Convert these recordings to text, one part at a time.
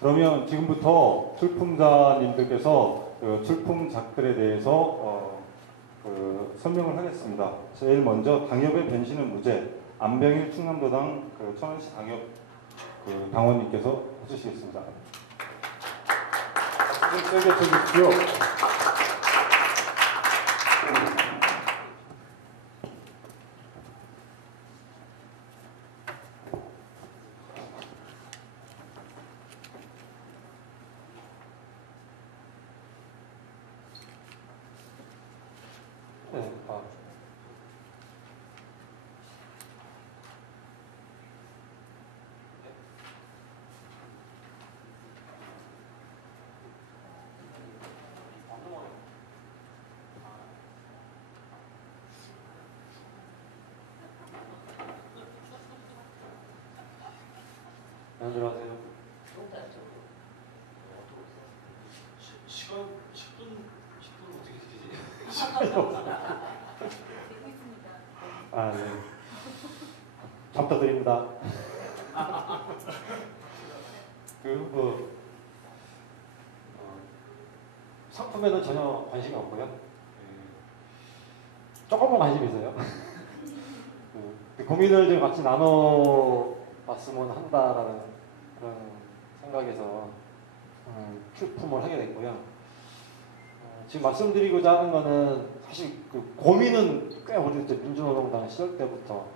그러면 지금부터 출품자님들께서 그 출품작들에 대해서 설명을 하겠습니다. 제일 먼저 당협의 변신은 무죄, 안병일 충남도당 천안시 당협 당원님께서 해주시겠습니다. 좀 세게 쳐주십시오. 안녕하세요. 시간 10분 어떻게 되지? 아, 네. 답답드립니다. 상품에는 전혀 관심이 없고요. 조금만 관심이 있어요. 고민을 좀 같이 나눠봤으면 한다라는 그런 생각에서 출품을 하게 됐고요. 지금 말씀드리고자 하는 거는 사실 그 고민은 꽤 오래됐죠. 민주노동당 시절 때부터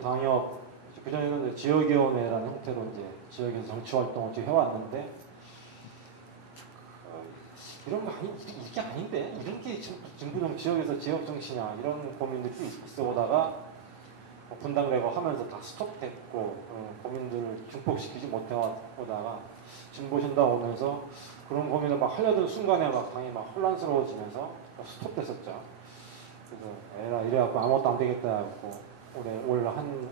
당협 그전에는 지역위원회라는 형태로 이제 지역에서 정치 활동을 좀 해왔는데 이런 거 이게 아닌데 이런 게 정부정 지역에서 지역 정치냐 이런 고민들이 있어 보다가 분당되고 하면서 다 스톱됐고 고민들을 증폭시키지 못해 보다가 진보신당 오면서 그런 고민을 막 하려던 순간에 막 당이 막 혼란스러워지면서 스톱됐었죠. 그래서 에라 이래갖고 아무것도 안 되겠다 하고 올 한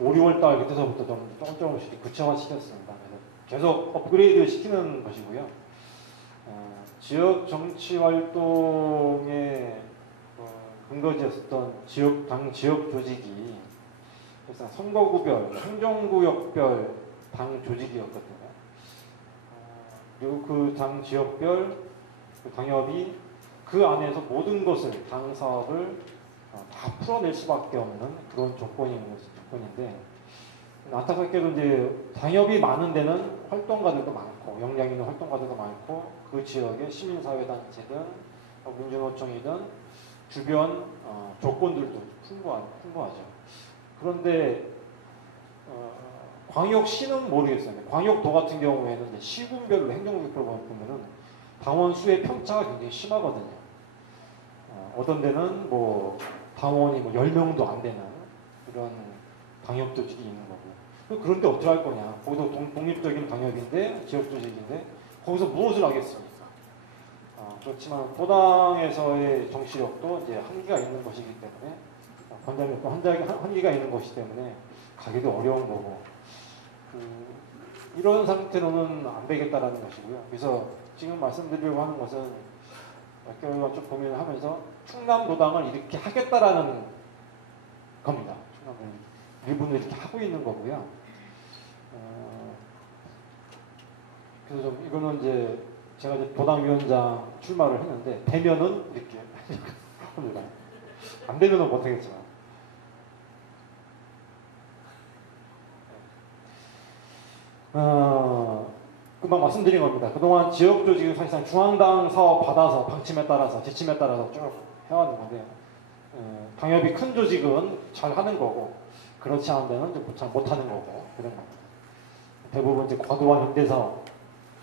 5, 6월 달 그때서부터 좀 조금씩 구체화 시켰습니다. 그래서 계속 업그레이드 시키는 것이고요. 지역 정치 활동의 근거지였었던 당 지역 조직이 그래서 선거구별, 행정구역별 당 조직이었거든요. 그리고 그 당 지역별 그 당협이 그 안에서 모든 것을 당 사업을 다 풀어낼 수밖에 없는 그런 조건인데 안타깝게도 이제 당협이 많은 데는 활동가들도 많고 역량 있는 활동가들도 많고 그 지역의 시민사회단체든 민주노총이든 주변 조건들도 풍부하죠. 그런데 광역시는 모르겠어요. 광역도 같은 경우에는 이제 시군별로 행정구역별로 보면은 당원 수의 편차가 굉장히 심하거든요. 어떤 데는 뭐 당원이 뭐 10명도 안 되는 그런 당협 조직이 있는 거고. 그런데 어떻게 할 거냐. 거기서 독립적인 당협인데 지역 조직인데 거기서 무엇을 하겠습니까? 그렇지만 도당에서의 정치력도 이제 한계가 있는 것이기 때문에 권장력도 한계가 있는 것이기 때문에 가기도 어려운 거고 이런 상태로는 안 되겠다라는 것이고요. 그래서 지금 말씀드리려고 하는 것은 몇 개월간 좀 고민을 하면서 충남도당을 이렇게 하겠다라는 겁니다. 충남도당 일부는 이렇게 하고 있는 거고요. 그래서 좀 이거는 이제 제가 이제 도당위원장 출마를 했는데 되면은 이렇게 합니다. 안 되면은 못하겠지만. 금방 말씀드린 겁니다. 그동안 지역 조직은 사실상 중앙당 사업 받아서 방침에 따라서 지침에 따라서 쭉 해왔는 건데요. 당협이 큰 조직은 잘 하는 거고 그렇지 않은 데는 좀 잘 못하는 거고 그런 겁니다. 대부분 이제 과도한 현대사업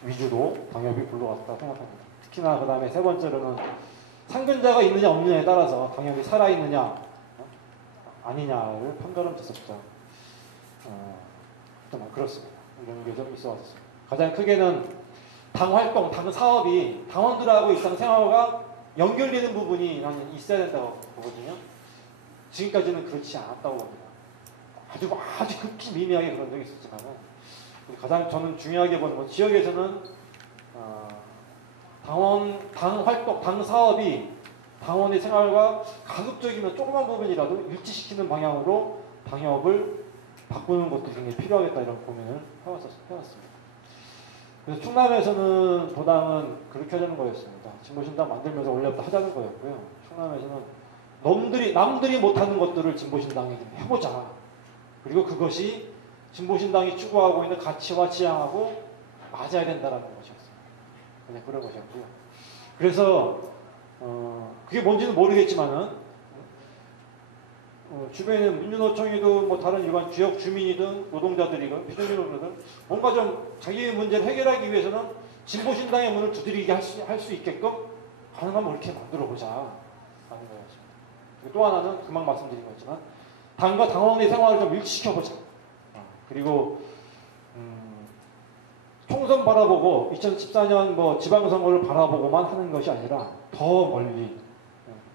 위주로 당협이 굴러갔다고 생각합니다. 특히나 그 다음에 세 번째로는 상근자가 있느냐 없느냐에 따라서 당협이 살아있느냐 아니냐를 판가름쳤었죠. 좀 그렇습니다. 이런 게 좀 있어 왔습니다. 가장 크게는 당 활동, 당 사업이 당원들하고 일상생활과 연결되는 부분이 나는 있어야 된다고 보거든요. 지금까지는 그렇지 않았다고 봅니다. 아주 극히 미미하게 그런 적이 있었지만 가장 저는 중요하게 보는 건 지역에서는 당 활동, 당 사업이 당원의 생활과 가급적이면 조그만 부분이라도 일치시키는 방향으로 당협을 바꾸는 것도 굉장히 필요하겠다 이런 고민을 해왔습니다. 그래서 충남에서는 도당은 그렇게 하자는 거였습니다. 진보신당 만들면서 원래부터 하자는 거였고요. 충남에서는 남들이 못하는 것들을 진보신당이 좀 해보자. 그리고 그것이 진보신당이 추구하고 있는 가치와 지향하고 맞아야 된다는 것이었어요. 그냥 그런 것이었고요. 그래서 그게 뭔지는 모르겠지만은 주변에 있는 민주노총이든 뭐 다른 일반 지역 주민이든 노동자들이든 비정규노동자든 뭔가 좀 자기의 문제를 해결하기 위해서는 진보신당의 문을 두드리게 할 수 있게끔 가능하면 이렇게 만들어보자 하는 거였습니다. 또 하나는 금방 말씀드린 거지만 당과 당원의 생활을 좀 일치시켜보자. 그리고 총선 바라보고 2014년 뭐 지방선거를 바라보고만 하는 것이 아니라 더 멀리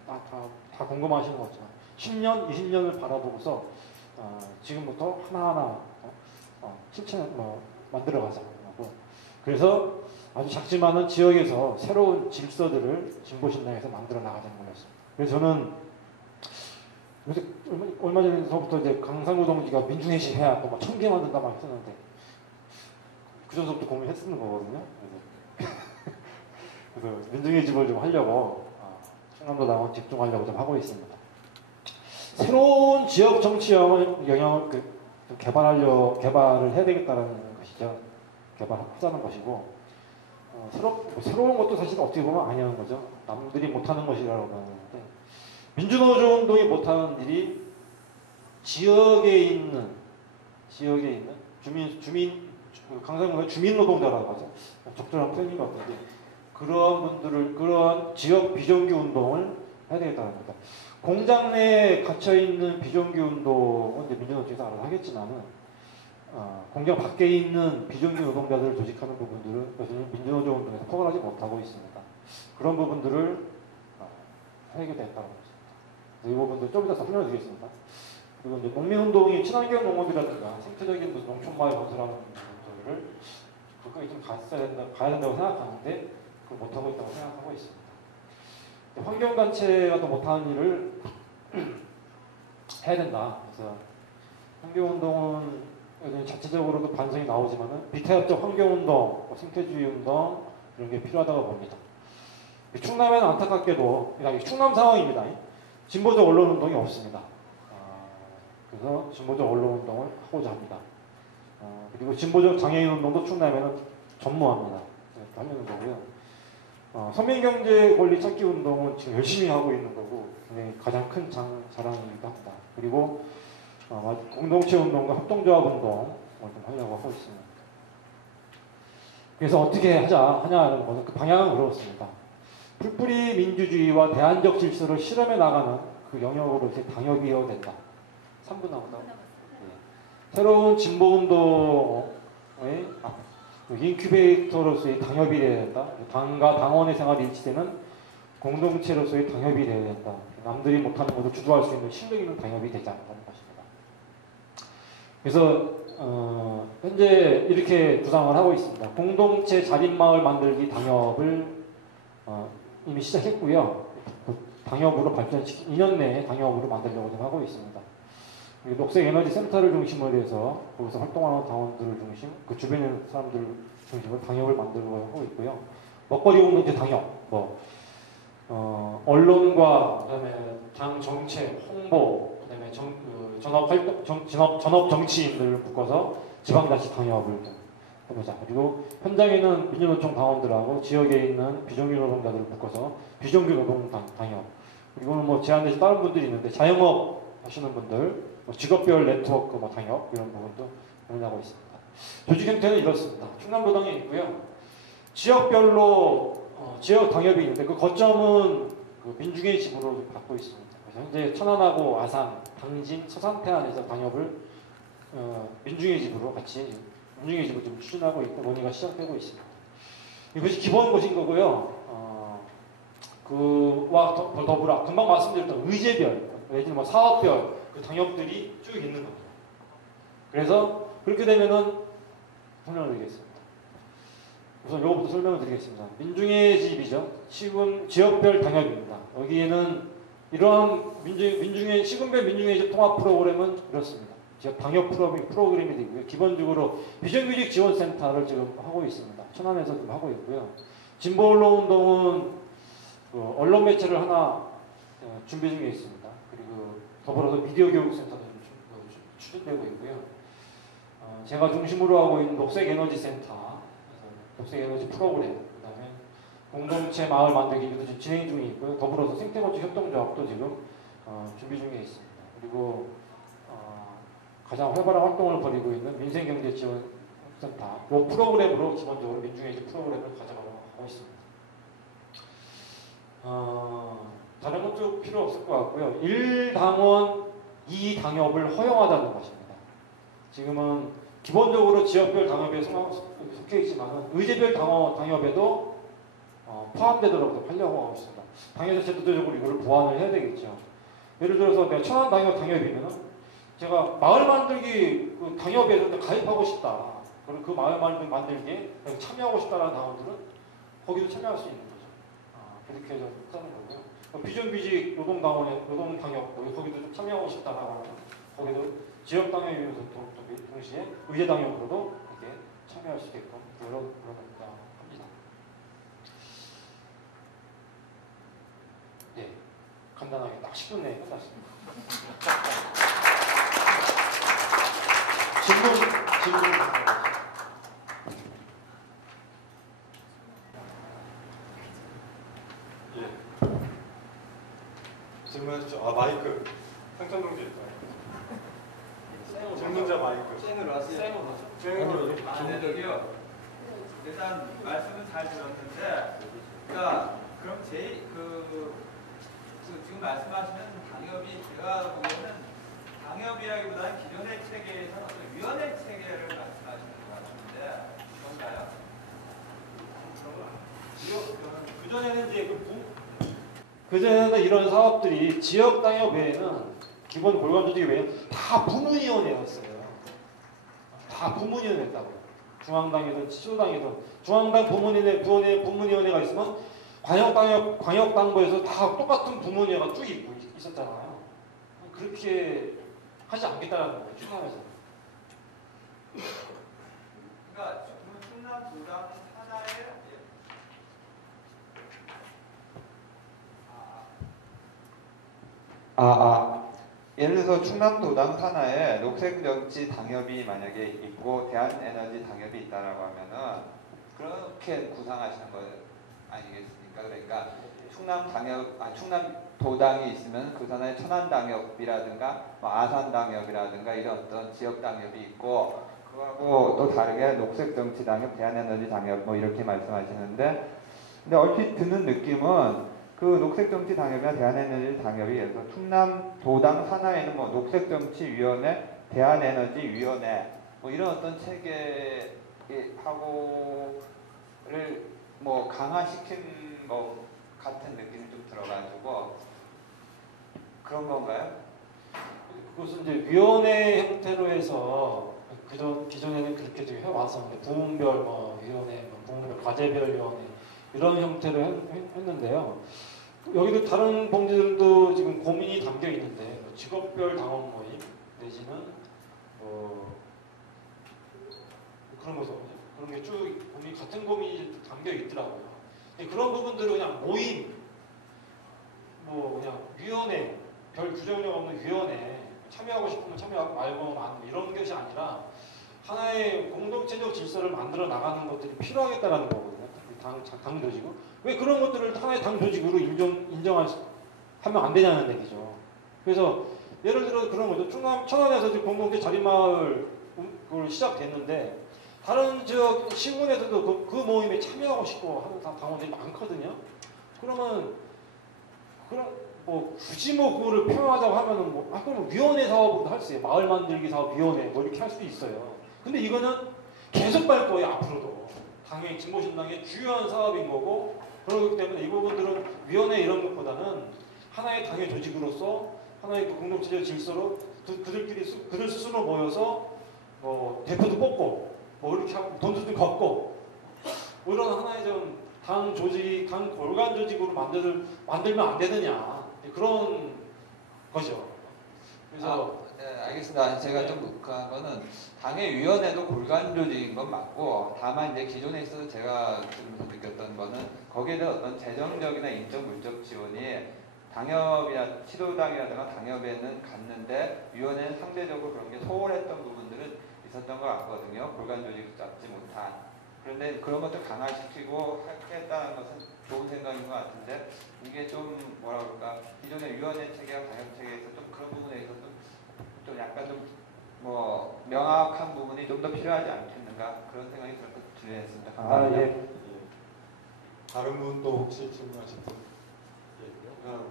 다 궁금하시는 거지만 10년, 20년을 바라보고서 지금부터 하나하나 실천 만들어가자. 그래서 아주 작지만은 지역에서 새로운 질서들을 진보신당에서 만들어 나가자는 거였습니다. 그래서 저는 요새 얼마 전부터 이제 강상구 동지가 민중회식 해야 뭐 1000개 만든다 막 했었는데 그 전부터 고민했었는 거거든요. 그래서 민중의 집을 좀 하려고 충남도 당원 집중하려고 좀 하고 있습니다. 새로운 지역 정치 영향을 좀 개발을 해야 되겠다는 것이죠. 개발하자는 것이고 새로운 것도 사실 어떻게 보면 아니라는 거죠. 남들이 못하는 것이라고 하는데 민주노조 운동이 못하는 일이 지역에 있는 강상구가 주민노동자라고 하죠. 적절한 표현인 것 같은데 그런 지역 비정규 운동을 해야 되겠다는 겁니다. 공장 내에 갇혀있는 비정규 운동은 이제 민주노총에서 알아서 하겠지만은 공장 밖에 있는 비정규 노동자들을 조직하는 부분들은 여전히 민주노조 운동에서 포괄하지 못하고 있습니다. 그런 부분들을 해결됐다는 것입니다. 이 부분들 좀 이따 설명을 드리겠습니다. 그리고 이제 농민운동이 친환경 농업이라든가 생태적인 무슨 농촌마을 건설하는 부분들을 그거에 좀 가야 된다고 생각하는데 그걸 못하고 있다고 생각하고 있습니다. 환경단체가 또 못하는 일을 해야 된다. 그래서 환경운동은 자체적으로도 반성이 나오지만은 비타협적 환경운동, 생태주의 운동 이런 게 필요하다고 봅니다. 충남에는 안타깝게도 충남 상황입니다. 진보적 언론운동이 없습니다. 그래서 진보적 언론운동을 하고자 합니다. 그리고 진보적 장애인운동도 충남에는 전무합니다. 하는 거고요. 서민경제 권리 찾기 운동은 지금 열심히 하고 있는 거고 가장 큰 자랑이기도 합니다. 그리고 공동체 운동과 협동조합 운동을 좀 하려고 하고 있습니다. 그래서 어떻게 하냐는 것은 그 방향은 그렇습니다. 풀뿌리 민주주의와 대안적 질서를 실험해 나가는 그 영역으로 이제 당협이 되어야 된다. 3분 나온다. 새로운 진보운동의 인큐베이터로서의 당협이 되어야 된다. 당과 당원의 생활이 일치되는 공동체로서의 당협이 되어야 된다. 남들이 못하는 것을 주도할 수 있는 실력 있는 당협이 되지 않는다는 것입니다. 그래서 현재 이렇게 구상을 하고 있습니다. 공동체 자립마을 만들기 당협을 이미 시작했고요. 당협으로 2년 내에 당협으로 만들려고 좀 하고 있습니다. 녹색에너지센터를 중심으로 해서 거기서 활동하는 당원들을 중심, 그 주변에 있는 사람들을 중심으로 당협을 만들고 하고 있고요. 먹거리 공동체 당협, 언론과 그다음에 당 정책, 홍보, 그다음에 전업 정치인들을 묶어서 지방자치 당협을 해보자. 그리고 현장에는 민주노총 당원들하고 지역에 있는 비정규 노동자들을 묶어서 비정규 노동 당협. 그리고는 뭐 제한되신 다른 분들이 있는데 자영업 하시는 분들, 직업별 네트워크 당협 이런 부분도 고민하고 있습니다. 조직 형태는 이렇습니다. 충남도당에 있고요. 지역별로 지역 당협이 있는데 그 거점은 그 민중의 집으로 받고 있습니다. 그래서 현재 천안하고 아산, 당진, 서산, 태안에서 당협을 민중의 집으로 같이 민중의 집을 좀 추진하고 있고 논의가 시작되고 있습니다. 이것이 기본 것인 거고요. 그와 더불어 금방 말씀드렸던 의제별, 내지는 뭐 사업별 그 당협들이 쭉 있는 겁니다. 그래서 그렇게 되면은 설명을 드리겠습니다. 우선 이거부터 설명을 드리겠습니다. 민중의 집이죠. 지금 지역별 당협입니다. 여기에는 이러한 시군별 민중의 집 통합 프로그램은 이렇습니다. 지역 방역 프로그램이 되고요. 기본적으로 비정규직 지원센터를 지금 하고 있습니다. 천안에서 지금 하고 있고요. 진보 언론운동은 그 언론 매체를 하나 준비 중에 있습니다. 그리고 더불어서 미디어 교육센터도 추진되고 있고요. 제가 중심으로 하고 있는 녹색에너지센터, 녹색에너지 프로그램, 그다음에 공동체 마을 만들기도 지금 진행 중에 있고요. 더불어서 생태건축 협동조합도 지금 준비 중에 있습니다. 그리고 가장 활발한 활동을 벌이고 있는 민생경제지원센터, 이 프로그램으로 기본적으로 민중회식 프로그램을 가져가고 있습니다. 다른 것도 필요 없을 것 같고요. 1당원 2당협을 허용하자는 것입니다. 지금은 기본적으로 지역별 당협에 속해 있지만 의제별 당협에도 포함되도록 하려고 하고 있습니다. 당연히 제도적으로 이걸 보완을 해야 되겠죠. 예를 들어서 내가 천안 당협이면 제가 마을 만들기 그 당협에 가입하고 싶다. 그리고 그 마을 만들기에 참여하고 싶다라는 당원들은 거기도 참여할 수 있는 거죠. 그렇게 해서 하는 거고요. 비정규직 노동당협 거기도 좀 참여하고 싶다라고 하면 거기도 지역당협이면서 동시에 의제당협으로도 이렇게 참여할 수 있게끔 그런다 합니다. 네, 간단하게 딱 10분 내에 끝났습니다. 질문. 예. 질문하십시오. 마이크. 상천동지 있어요. 질문자 마이크. 쌩으로 하세요. 쌩으로. 저기요. 일단 말씀은 잘 들었는데, 그러니까 그럼 지금 말씀하시는 당협이 제가 보기에는 당협이라기보다는 기존의 체계에서 어떤 위원회 체계를 말씀하시는 것 같은데 그런가요? 그전에는 이제 그전에는 이런 사업들이 지역 당협 외에는 기본 골반 조직 외에는 다 부문위원회였어요. 다 부문위원회였다고요. 중앙당이든 시도당이든 중앙당 부문위원회가 있으면 광역당부에서 다 똑같은 부문위원회가 쭉 있었잖아요. 그렇게 하지 않겠다라는 거예요. 충남에서. 그러니까 충남 도당 산하에 예를 들어서 충남도당 산하에 녹색정치 당협이 만약에 있고 대한에너지 당협이 있다라고 하면은 그렇게 구상하시는 거 아니겠습니까? 그러니까 충남도당이 있으면 그 산하에 천안당협이라든가 아산당협이라든가 이런 어떤 지역당협이 있고 그거하고 또 다르게 녹색정치당협, 대한에너지당협 뭐 이렇게 말씀하시는데 근데 얼핏 드는 느낌은 그 녹색정치당협이나 대한에너지당협이 그래서 충남도당 산하에는 뭐 녹색정치위원회, 대한에너지위원회 뭐 이런 어떤 체계하고를 뭐 강화시킨 것 같은 느낌이 좀 들어가지고 그런 건가요? 그것은 이제 위원회 형태로 해서 기존에는 그렇게 좀 해왔었는데 부문별 위원회, 부문별 과제별 위원회 이런 형태로 했는데요. 여기도 다른 봉지들도 지금 고민이 담겨 있는데 직업별 당원 모임 내지는 그런 게 쭉 같은 고민이 담겨 있더라고요. 그런 부분들을 그냥 모임, 그냥 위원회, 별 규정력 없는 위원회 참여하고 싶으면 참여하고 말고 안 이런 것이 아니라 하나의 공동체적 질서를 만들어 나가는 것들이 필요하겠다라는 거거든요. 당 조직은 왜 그런 것들을 하나의 당 조직으로 하면 안 되냐는 얘기죠. 그래서 예를 들어 그런 거죠. 천안에서 공동체 자립마을 그걸 시작됐는데 다른 지역 시군에서도 그 모임에 참여하고 싶고 하는 당원들이 많거든요. 그러면 굳이 그거를 표현하자고 하면은 그럼 위원회 사업도 할 수 있어요. 마을 만들기 사업 위원회 이렇게 할 수도 있어요. 근데 이거는 계속 갈 거예요. 앞으로도 당의 진보신당의 주요한 사업인 거고 그렇기 때문에 이 부분들은 위원회 이런 것보다는 하나의 당의 조직으로서 하나의 공동체적 질서로 그들 스스로 모여서 대표도 뽑고 이렇게 하고 돈도 좀 걷고 이런 하나의 좀 당 조직, 당 골간 조직으로 만들면 안 되느냐 그런 거죠. 그래서 네, 알겠습니다. 제가 좀 묵한 거는 당협위원회도 골간 조직인 건 맞고, 다만 이제 기존에 있어서 제가 좀 느꼈던 거는 거기에 대한 어떤 재정적이나 인적 물적 지원이 당협이나 지도당이라든가 당협에는 갔는데 위원회는 상대적으로 그런 게 소홀했던 부분들은 있었던 것 같거든요. 골간 조직 잡지 못한. 그런데 그런 것들 강화시키고 하겠다는 것은 좋은 생각인 것 같은데, 이게 좀 뭐라 그럴까, 기존의 위원회 체계와 당협 체계에서 좀 그런 부분에 있어서 좀 약간 좀 뭐 명확한 부분이 좀 더 필요하지 않겠는가, 그런 생각이 들어서 질문했습니다. 감사합니다. 예. 다른 분도 혹시 질문하실 분? 예, 하나.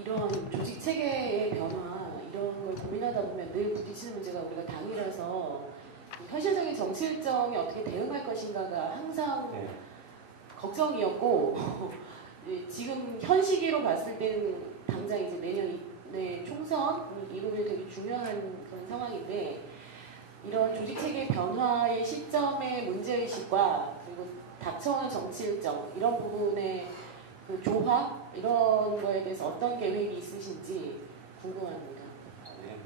이런 조직 체계의 변화 이런 걸 고민하다 보면 늘 부딪히는 문제가 우리가 당이라서 현실적인 정치 일정에 어떻게 대응할 것인가가 항상 네. 걱정이었고 지금 현 시기로 봤을 때는 당장 이제 내년 총선 이 부분이 되게 중요한 그런 상황인데 이런 조직 체계 변화의 시점의 문제의식과 그리고 닥쳐오는 정치 일정 이런 부분의 그 조화 이런 거에 대해서 어떤 계획이 있으신지 궁금합니다. 네.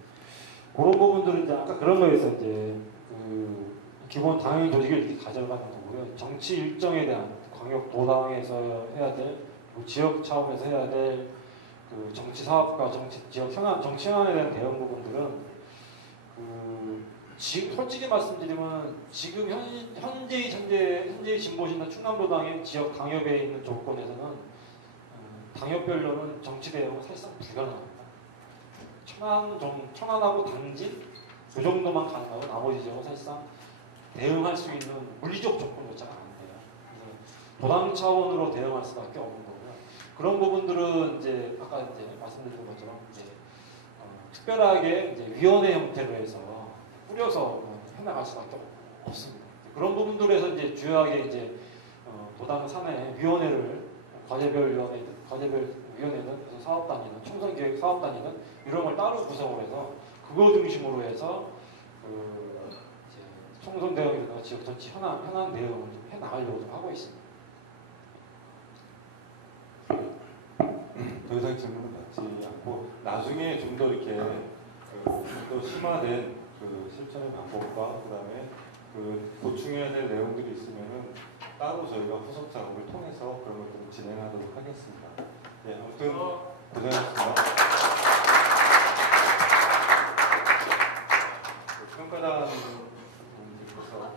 그런 부분들은 이제 아까 그런 거에서 이제 그 기본 당의 조직을 이렇게 가져가는 거고요. 정치 일정에 대한 광역 도당에서 해야 될, 그리고 지역 차원에서 해야 될 그 정치 사업과 정치 지역 현안, 정치 현안에 대한 대응 부분들은 지금 솔직히 말씀드리면 지금 현재의 진보신당 충남도당의 지역 당협에 있는 조건에서는 당협별로는 정치 대응은 사실상 불가능합니다. 천안하고 단지 그 정도만 가능하고 나머지 지역은 사실상 대응할 수 있는 물리적 조건조차가 안 돼요. 그래서 도당 차원으로 대응할 수밖에 없는 거고요. 그런 부분들은 이제 아까 이제 말씀드린 것처럼 이제 특별하게 이제 위원회 형태로 해서 뿌려서 해나갈 수밖에 없습니다. 그런 부분들에서 이제 주요하게 이제 도당 산하의 위원회를 과제별 위원회든 그래서 사업단위든 총선기획 사업단위든 이런 걸 따로 구성을 해서 그거 중심으로 해서 이제 총선 대응이라든가 지역 전체 현안 대응을 좀 해나가려고 좀 하고 있습니다. 더 이상 질문을 받지 않고 나중에 좀 더 이렇게 더 심화된 그 실천의 방법과 그다음에 그 보충해야 될 내용들이 있으면은 따로 저희가 후속 작업을 통해서 그런 것들을 진행하도록 하겠습니다. 예, 아무튼 고생하셨습니다. 평가단 분들께서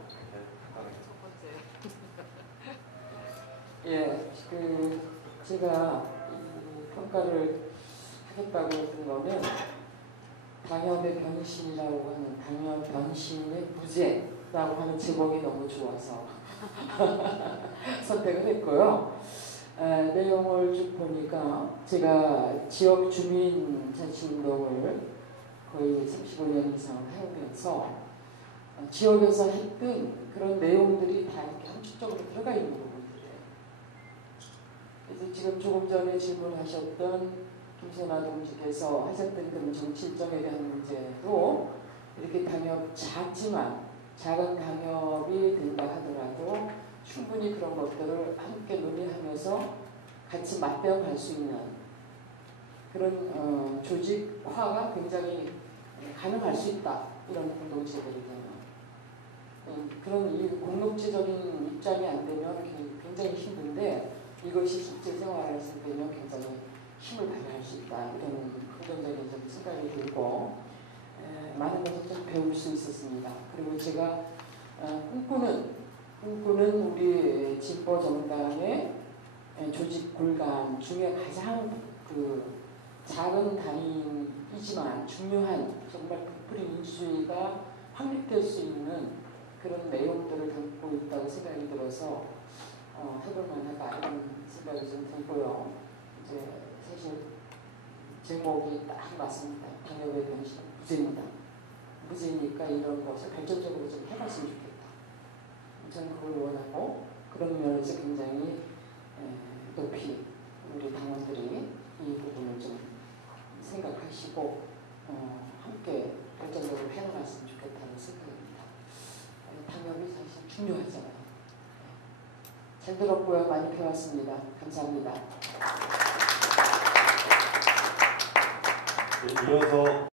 예, 제가 이 평가를 하겠다고 했던 거는 당협의 변신이라고 하는 당협 변신의 부재라고 하는 제목이 너무 좋아서 선택을 했고요. 내용을 쭉 보니까 제가 지역 주민 자치운동을 거의 35년 이상 해오면서 지역에서 했던 그런 내용들이 다 이렇게 함축적으로 들어가 있는 부분들이에요. 그래서 지금 조금 전에 질문하셨던 김선아 동지께서 하셨던 그런 정치 일정에 대한 문제도 이렇게 당협 작은 당협이 된다 하더라도 충분히 그런 것들을 함께 논의하면서 같이 맞대응할 수 있는 그런 조직화가 굉장히 가능할 수 있다. 이런 공동체들이 되면 그런 이 공동체적인 입장이 안 되면 굉장히 힘든데 이것이 실제 생활에서 되면 굉장히 힘을 발휘할 수 있다. 이런 긍정적인 좀 생각이 들고 많은 것을 좀 배울 수 있었습니다. 그리고 제가 꿈꾸는 우리 진보 정당의 조직 골간 중에 가장 작은 단위이지만 중요한 정말 북풀이 민주주의가 확립될 수 있는 그런 내용들을 담고 있다고 생각이 들어서 해볼 만하다 이런 생각이 좀 들고요. 이제 사실 제목이 딱 맞습니다. 당협의 변신 무죄입니다. 무죄니까 이런 것을 발전적으로 좀 해봤으면 좋겠다. 저는 그걸 원하고 그런 면에서 굉장히 높이 우리 당원들이 이 부분을 좀 생각하시고 함께 발전적으로 해나갔으면 좋겠다는 생각입니다. 당협이 사실 중요하잖아요. 잘 들었고요. 많이 배웠습니다. 감사합니다. 이어서